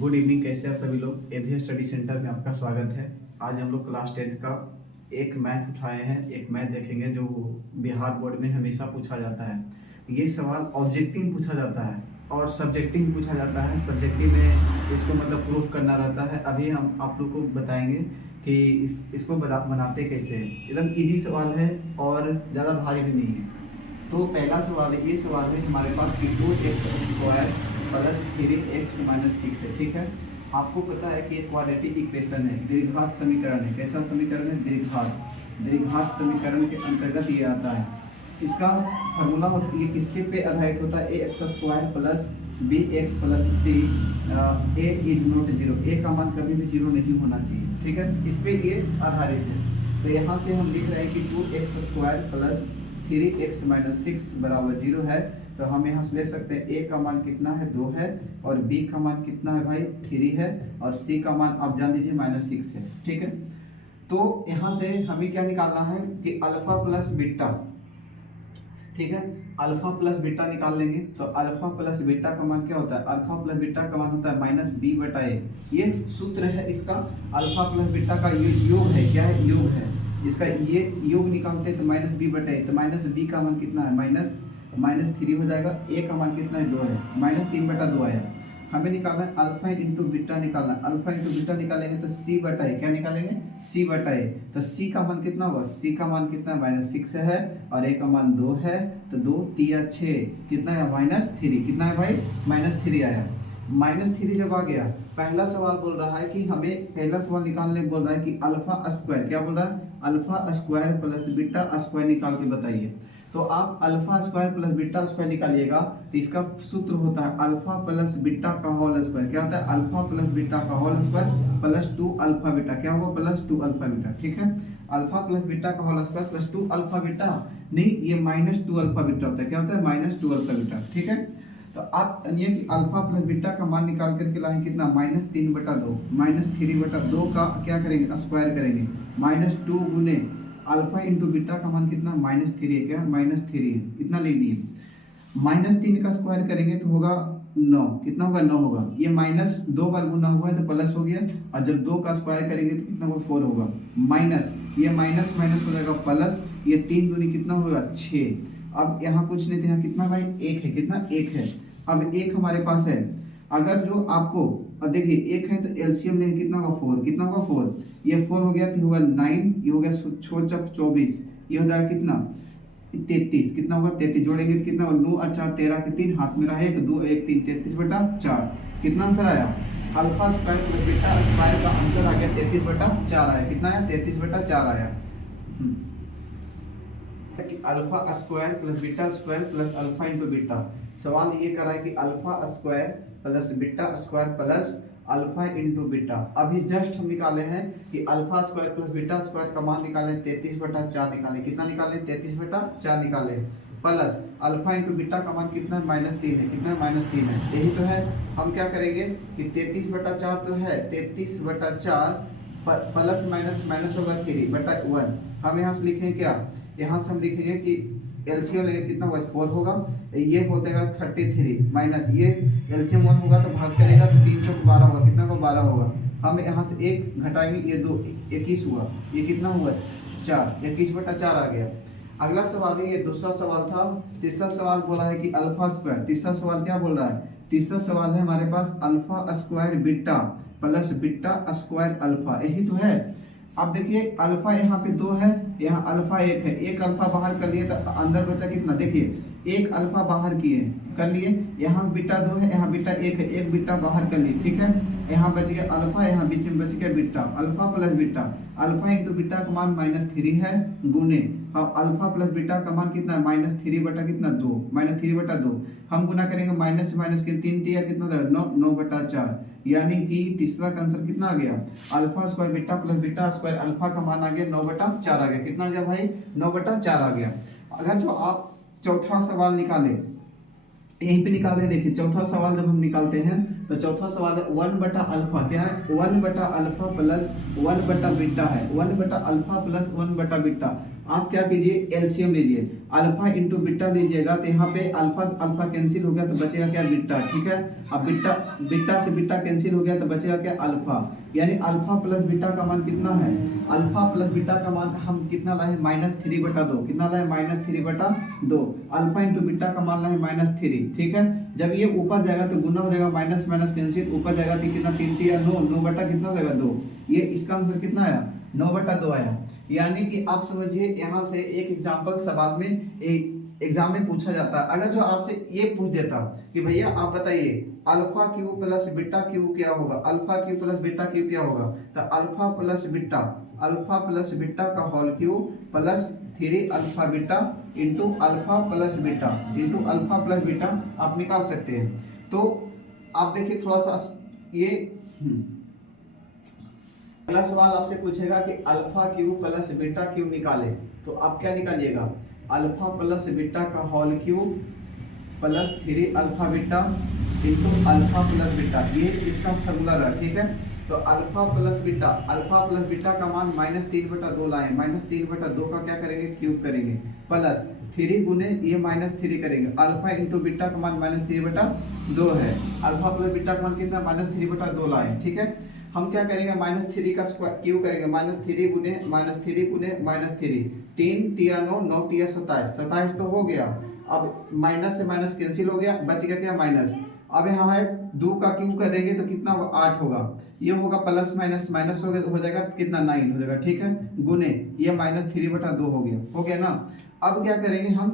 Good evening. कैसे हैं सभी लोग। एभी स्टडी सेंटर में आपका स्वागत है। आज हम लोग क्लास 10th का एक मैथ उठाए हैं। एक मैथ देखेंगे जो बिहार बोर्ड में हमेशा पूछा जाता है। ये सवाल ऑब्जेक्टिव पूछा जाता है और सब्जेक्टिव पूछा जाता है। सब्जेक्टिव में इसको मतलब प्रूफ करना रहता है। अभी हम आप लोग को बताएंगे कि इसको बनाते कैसे हैं। एकदम इजी सवाल है और ज़्यादा भारी भी नहीं है। तो पहला सवाल है, ये सवाल है हमारे पास कि 2x² प्लस 3x माइनस 6 है। ठीक है, आपको पता है कि एक क्वाड्रेटिक इक्वेशन है, द्विघात समीकरण है। कैसा समीकरण है? द्विघात समीकरण के अंतर्गत ये आता है। इसका फॉर्मूला ये किसके पे आधारित होता है? ax² plus bx plus c a is not zero. a का मान कभी भी जीरो नहीं होना चाहिए। ठीक है, इस पे ये आधारित है। तो यहाँ से हम लिख रहे हैं कि 2x² प्लस 3x माइनस 6 बराबर 0 है। तो हम यहाँ से ले सकते हैं a का मान कितना है? 2 है, और b का मान कितना है भाई? 3 है, और c का मान आप जान लीजिए -6 है। ठीक है, तो यहाँ से हमें क्या निकालना है कि अल्फा प्लस बीटा। ठीक है, अल्फा प्लस बीटा निकाल लेंगे। तो अल्फा प्लस बीटा का मान क्या होता है? अल्फा प्लस बीटा का मान होता है -b/a। ये सूत्र है इसका। अल्फा प्लस बीटा का ये योग है। क्या है? योग है। इसका ये योग निकालते हैं तो -b/a। तो -b का मान कितना है? -3 हो जाएगा। a का मान कितना है? 2 है। -3/2 आया। हमें निकालना है अल्फा इंटू बीटा निकालना है। अल्फा इंटू बीटा निकालेंगे तो c/a। क्या निकालेंगे? c/a। तो c का मान कितना होगा? c का मान कितना है? -6 है, और a का मान 2 है। तो 2 3 6 कितना है? -3। कितना है भाई? -3 आया। -3 जब आ गया, पहला सवाल बोल रहा है कि हमें पहला सवाल निकालने बोल रहा है कि अल्फा स्क्वायर। क्या बोल रहा है? Alpha square plus beta square निकाल के बताइए। तो आप alpha square plus beta square निकालिएगा तो इसका सूत्र होता है अल्फा प्लस बीटा का होल स्क्वायर। क्या होता है? अल्फा प्लस बीटा का whole square plus 2 alpha beta. क्या होगा? Plus 2 alpha beta. ठीक है, अल्फा प्लस बीटा का whole square plus 2 alpha beta नहीं, ये -2 अल्फा बीटा होता है। क्या होता है? -2 अल्फा बीटा। ठीक है, तो आप ये कि अल्फा प्लस बीटा का मान निकाल करके लाए कितना? -3/2। -3/2 का क्या करेंगे? स्क्वायर करेंगे। -2 गुने अल्फा इंटू बीटा का मान कितना? -3 है। क्या? -3 है। इतना लिख दिए। -3 का स्क्वायर करेंगे तो होगा 9। कितना होगा? 9 होगा। ये -2 बार गुना हुआ है तो प्लस हो गया, और जब 2 का स्क्वायर करेंगे तो कितना होगा? 4 होगा। माइनस ये माइनस माइनस हो जाएगा प्लस। ये 3 दूनी कितना होगा? 6। अब यहाँ कुछ नहीं थे, यहाँ कितना भाई? 1 है। कितना? 1 है। अब 1 हमारे पास है। अगर जो आपको देखिए 1 है तो एलसीएम लेंगे, कितना होगा? 4। कितना होगा? 4। ये 4 हो गया तो होगा 9। ये हो गया 24। ये हो जाएगा कितना? 33। कितना होगा? 33 जोड़ेंगे तो कितना होगा? 9 और 4 13 के 3 हाथ में रहा 1 2 1 3 33/4। कितना आंसर आया? Alpha square plus beta square का आंसर आ गया 33/4 आया। कितना आया? 33/4 आया। कि alpha square plus beta square plus alpha into beta. सवाल ये कर रहा है कि alpha square plus beta square plus alpha into beta. अभी जस्ट हम निकाले हैं कि alpha square plus beta square का मान निकाले 33/4 निकाले। कितना निकाले? 33/4 निकाले, प्लस अल्फा इंटू बीटा का मान कितना है? -3 है। कितना? -3 है। यही तो है। हम क्या करेंगे कि 33/4 तो है, 33/4 प्लस माइनस माइनस होगा 3/1। हम यहाँ से लिखेंगे क्या? यहाँ से हम लिखेंगे कि एलसीएम लेंगे, कितना होगा? 4 होगा। ये होगा 33 माइनस ये एलसीएम 1 होगा तो भाग करेगा तो 3 चौक 12 होगा। कितना होगा? 12 होगा। हम यहाँ से 1 घटाएंगे, ये 2 21 हुआ। ये कितना हुआ? 4। 21/4 आ गया। अगला सवाल है, ये दूसरा सवाल था। तीसरा सवाल बोला है कि अल्फा स्क्वायर। तीसरा सवाल क्या बोल रहा है? तीसरा सवाल है हमारे पास alpha square beta plus beta square alpha. यही तो है। अब देखिए अल्फा यहाँ पे 2 है, यहाँ अल्फा 1 है। एक अल्फा बाहर कर लिए तो अंदर बचा कितना? देखिए एक अल्फा बाहर किए कर लिए, यहाँ बीटा 2 है, यहाँ बीटा 1 है। एक बीटा बाहर कर लिए। ठीक है, यहाँ बच गया अल्फा, यहाँ बीच में बच गया beta. Alpha plus beta, alpha into beta का मान -3 है गुने, और अल्फा प्लस बीटा का मान कितना है? -3 बटा कितना? 2। -3/2 हम गुना करेंगे, माइनस से माइनस के 3 दिया कितना? 9/4। यानी कि तीसरा का आंसर कितना आ गया? Alpha square beta plus beta square alpha का मान आ गया 9/4 आ गया। कितना आ गया भाई? 9/4 आ गया। अगर जो आप चौथा सवाल निकाले, यहीं पे निकाले, देखिए चौथा सवाल जब हम निकालते हैं तो चौथा सवाल है 1/अल्फा। क्या है? 1/अल्फा प्लस 1/बीटा है। 1/अल्फा प्लस 1/बीटा। आप क्या कीजिए, एलसीएम लीजिए, अल्फा इंटू बीटा लीजिएगा तो यहाँ पे अल्फा अल्फा कैंसिल हो गया तो बचेगा क्या, बीटा। ठीक है, अब बीटा बीटा से बीटा कैंसिल हो गया तो बचेगा क्या, अल्फा। यानी अल्फा प्लस बीटा का मान कितना है, अल्फा प्लस बीटा का मान हम कितना लाए, -3/2। कितना लाए, -3/2। अल्फा इंटू बीटा का मान लाए -3। ठीक है, जब ये ऊपर जाएगा तो गुना हो जाएगा, माइनस माइनस कैंसिल, ऊपर जाएगा तो कितना, 3 बटा कितना हो जाएगा, 2। ये इसका आंसर कितना आया, 9/2 आया। यानी कि आप समझिए यहाँ से एक एग्जाम्पल सवाल में एग्जाम में पूछा जाता है। अगर जो आपसे ये पूछ देता कि भैया आप बताइए alpha cube plus beta cube क्या होगा, alpha cube plus beta cube क्या होगा, तो अल्फा प्लस बीटा का whole cube plus 3 alpha beta into alpha plus beta आप निकाल सकते हैं। तो आप देखिए थोड़ा सा ये अगला सवाल आपसे पूछेगा कि alpha cube plus beta cube निकाले, तो आप क्या निकालिएगा, अल्फा प्लस बीटा का whole cube plus 3 alpha beta into alpha plus beta, ये इसका फॉर्मूला रहा। ठीक है, तो अल्फा प्लस बीटा का मान -3/2 लाए, -3/2 का क्या करेंगे, क्यूब करेंगे, प्लस 3 गुने ये -3 करेंगे, अल्फा इंटू बीटा का मान -3/2 है, अल्फा प्लस बीटा का मान कितना, -3/2 लाए। ठीक है, हम क्या करेंगे, -3 का स्क्वायर क्यूब करेंगे, -3 गुने -3, 3 तिया 9, 9 तिया 27 तो हो गया। अब माइनस से माइनस कैंसिल हो गया, बच गया क्या, माइनस। अब यहाँ है 2 का क्यूब करेंगे तो कितना, 8 होगा, ये होगा प्लस माइनस हो जाएगा कितना, 9 हो जाएगा। ठीक है, गुने ये -3/2 हो गया ना। अब क्या करेंगे हम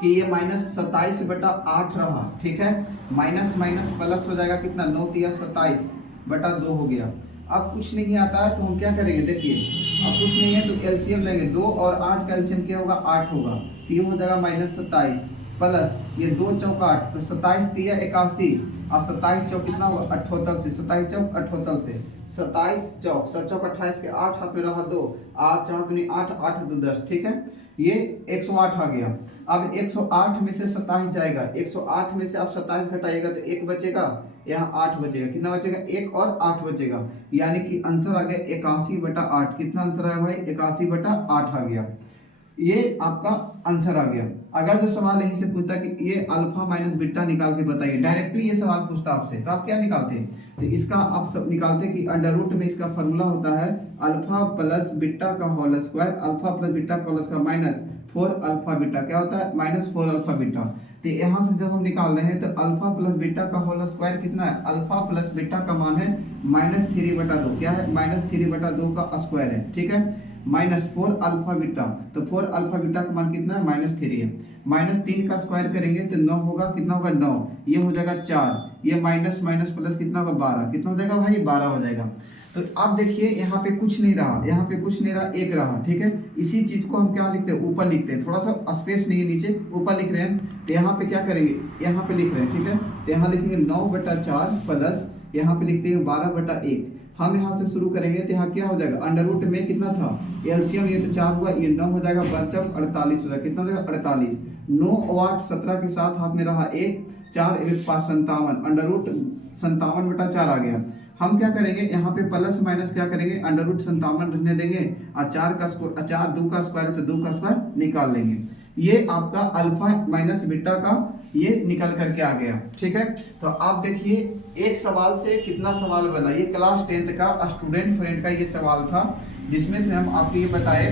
कि ये -27/8 रहा। ठीक है, माइनस माइनस प्लस हो जाएगा कितना, 9 तिया 27/2 हो गया। अब कुछ नहीं आता है तो हम क्या करेंगे, देखिए अब कुछ नहीं है तो एलसीएम लेंगे, 2 और 8 का एलसीएम क्या होगा, 8 होगा, तो ये हो जाएगा -27 प्लस ये 2 चौक 8, तो 27 तिया 81 और 27 चौक कितना होगा, 78 से, 27 चौक 78 से, 27 चौक 7 चौक 28 के 8 हाथ में रहा 2, 8 4 दूनी 8, 8 2 10। ठीक है, ये 108 आ गया। अब 108 में से 27 जाएगा, 108 में से आप 27 घटाइएगा तो 1 बचेगा, यहाँ 8 बचेगा, कितना बचेगा, 1 और 8 बचेगा, यानी कि आंसर आ गया 81/8। कितना आंसर आया भाई, 81/8 आ गया। ये आपका आंसर आ गया। अगर जो सवाल यहीं से पूछता कि ये अल्फा माइनस बीटा निकाल के बताइए, डायरेक्टली ये सवाल पूछता आपसे, तो आप क्या निकालते हैं, तो इसका आप सब निकालते कि अंडर रूट में इसका फॉर्मूला होता है अल्फा प्लस बीटा का whole square, alpha plus beta का whole square minus 4 alpha beta, क्या होता है, -4 अल्फा बीटा। तो यहाँ से जब हम निकाल रहे हैं तो अल्फा प्लस बीटा का होल स्क्वायर कितना है, अल्फा प्लस बीटा का मान है -3/2, क्या है, -3/2 का स्क्वायर है। ठीक है, -4 अल्फा बीटा, तो 4 अल्फा बीटा का मान कितना है, -3 है, -3 का स्क्वायर करेंगे तो 9 होगा, कितना होगा, 9, ये हो जाएगा 4, ये माइनस माइनस प्लस कितना होगा, 12, कितना हो जाएगा भाई, 12 हो जाएगा। तो आप देखिए यहाँ पे कुछ नहीं रहा, यहाँ पे कुछ नहीं रहा, 1 रहा। ठीक है, इसी चीज को हम क्या लिखते हैं, ऊपर लिखते हैं, थोड़ा सा स्पेस नहीं है नीचे, ऊपर लिख रहे हैं, तो यहाँ पे क्या करेंगे, यहाँ पे लिख रहे हैं। ठीक है, तो यहाँ लिखेंगे 9/4 प्लस यहाँ पे लिखते हैं 12/1। हम यहाँ से शुरू करेंगे तो यहाँ क्या हो जाएगा, अंडर रूट में कितना था, एलसीएम ये तो 4 हुआ, ये 9 हो जाएगा, बचम 48 हो जाएगा, कितना हो जाएगा, 48, 9 और 8 17 के साथ हाथ में रहा 1, 4 1 5 57, अंडर रूट 57/4 आ गया। हम क्या करेंगे, यहाँ पे प्लस माइनस क्या करेंगे, अंडर रूट 57 रहने देंगे, और 4 का स्क्वायर, 4 2 का स्क्वायर तो 2 का स्क्वायर निकाल लेंगे। ये आपका अल्फा माइनस बीटा का ये निकल करके आ गया। ठीक है, तो आप देखिए एक सवाल से कितना सवाल बना, ये क्लास 10th का स्टूडेंट फ्रेंड का ये सवाल था, जिसमें से हम आपको ये बताए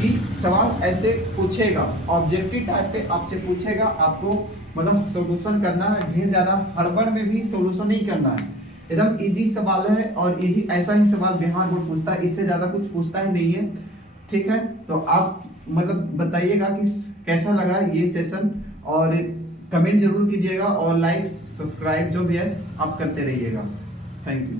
कि सवाल ऐसे पूछेगा, ऑब्जेक्टिव टाइप पे आपसे पूछेगा, आपको मतलब सोल्यूशन करना है, ढेर ज़्यादा हड़बड़ में भी सोल्यूशन नहीं करना है, एकदम इजी सवाल है, और इजी ऐसा ही सवाल बिहार बोर्ड पूछता है, इससे ज़्यादा कुछ पूछता ही नहीं है। ठीक है, तो आप मतलब बताइएगा कि कैसा लगा ये सेशन, और कमेंट जरूर कीजिएगा, और लाइक सब्सक्राइब जो भी है आप करते रहिएगा। Thank you.